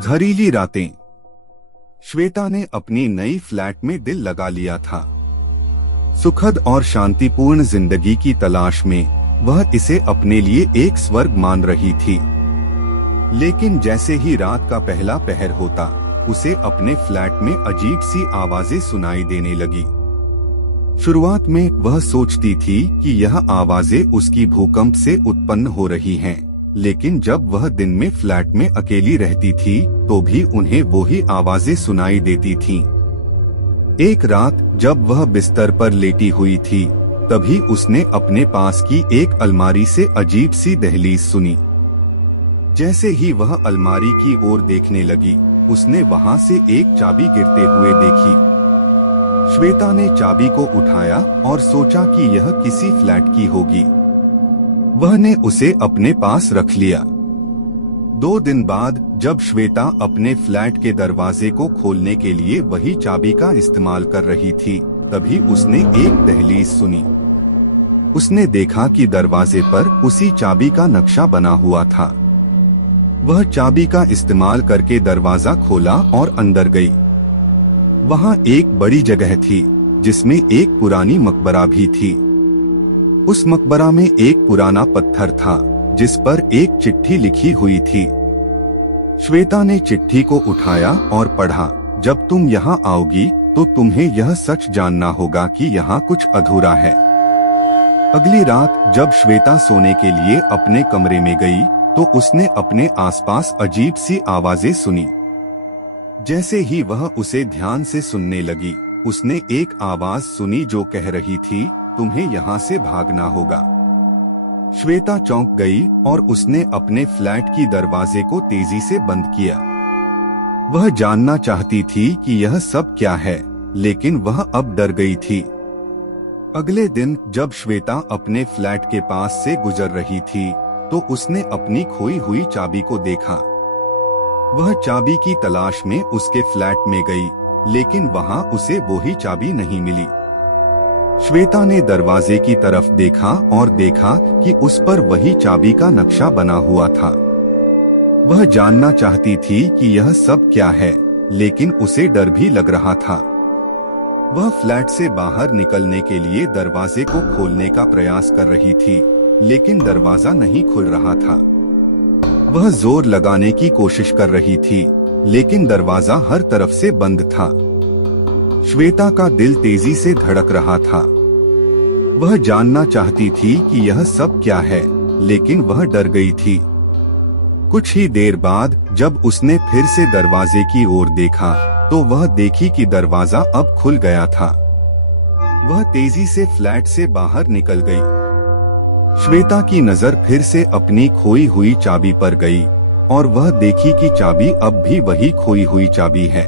जहरीली रातें। श्वेता ने अपनी नई फ्लैट में दिल लगा लिया था। सुखद और शांतिपूर्ण जिंदगी की तलाश में वह इसे अपने लिए एक स्वर्ग मान रही थी। लेकिन जैसे ही रात का पहला पहर होता, उसे अपने फ्लैट में अजीब सी आवाजें सुनाई देने लगी। शुरुआत में वह सोचती थी कि यह आवाजें उसकी भूकंप से उत्पन्न हो रही हैं, लेकिन जब वह दिन में फ्लैट में अकेली रहती थी तो भी उन्हें वही आवाजें सुनाई देती थीं। एक रात जब वह बिस्तर पर लेटी हुई थी, तभी उसने अपने पास की एक अलमारी से अजीब सी दहलीज सुनी। जैसे ही वह अलमारी की ओर देखने लगी, उसने वहां से एक चाबी गिरते हुए देखी। श्वेता ने चाबी को उठाया और सोचा कि यह किसी फ्लैट की होगी। वह ने उसे अपने पास रख लिया। 2 दिन बाद जब श्वेता अपने फ्लैट के दरवाजे को खोलने के लिए वही चाबी का इस्तेमाल कर रही थी, तभी उसने एक दहलीज सुनी। उसने देखा कि दरवाजे पर उसी चाबी का नक्शा बना हुआ था। वह चाबी का इस्तेमाल करके दरवाजा खोला और अंदर गई। वहां एक बड़ी जगह थी जिसमें एक पुरानी मकबरा भी थी। उस मकबरा में एक पुराना पत्थर था जिस पर एक चिट्ठी लिखी हुई थी। श्वेता ने चिट्ठी को उठाया और पढ़ा, जब तुम यहाँ आओगी तो तुम्हें यह सच जानना होगा कि यहाँ कुछ अधूरा है। अगली रात जब श्वेता सोने के लिए अपने कमरे में गई तो उसने अपने आसपास अजीब सी आवाजें सुनी। जैसे ही वह उसे ध्यान से सुनने लगी, उसने एक आवाज सुनी जो कह रही थी, तुम्हें यहाँ से भागना होगा। श्वेता चौंक गई और उसने अपने फ्लैट की दरवाजे को तेजी से बंद किया। वह जानना चाहती थी कि यह सब क्या है, लेकिन वह अब डर गई थी। अगले दिन जब श्वेता अपने फ्लैट के पास से गुजर रही थी तो उसने अपनी खोई हुई चाबी को देखा। वह चाबी की तलाश में उसके फ्लैट में गई, लेकिन वहां उसे वही चाबी नहीं मिली। श्वेता ने दरवाजे की तरफ देखा और देखा कि उस पर वही चाबी का नक्शा बना हुआ था। वह जानना चाहती थी कि यह सब क्या है, लेकिन उसे डर भी लग रहा था। वह फ्लैट से बाहर निकलने के लिए दरवाजे को खोलने का प्रयास कर रही थी, लेकिन दरवाजा नहीं खुल रहा था। वह जोर लगाने की कोशिश कर रही थी, लेकिन दरवाजा हर तरफ से बंद था। श्वेता का दिल तेजी से धड़क रहा था। वह जानना चाहती थी कि यह सब क्या है, लेकिन वह डर गई थी। कुछ ही देर बाद जब उसने फिर से दरवाजे की ओर देखा तो वह देखी कि दरवाजा अब खुल गया था। वह तेजी से फ्लैट से बाहर निकल गई। श्वेता की नजर फिर से अपनी खोई हुई चाबी पर गई और वह देखी कि चाबी अब भी वही खोई हुई चाबी है।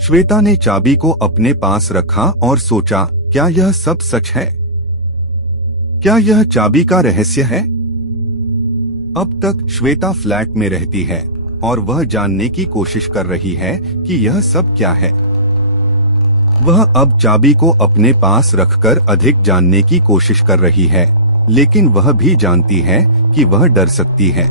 श्वेता ने चाबी को अपने पास रखा और सोचा, क्या यह सब सच है? क्या यह चाबी का रहस्य है? अब तक श्वेता फ्लैट में रहती है और वह जानने की कोशिश कर रही है कि यह सब क्या है। वह अब चाबी को अपने पास रखकर अधिक जानने की कोशिश कर रही है, लेकिन वह भी जानती है कि वह डर सकती है।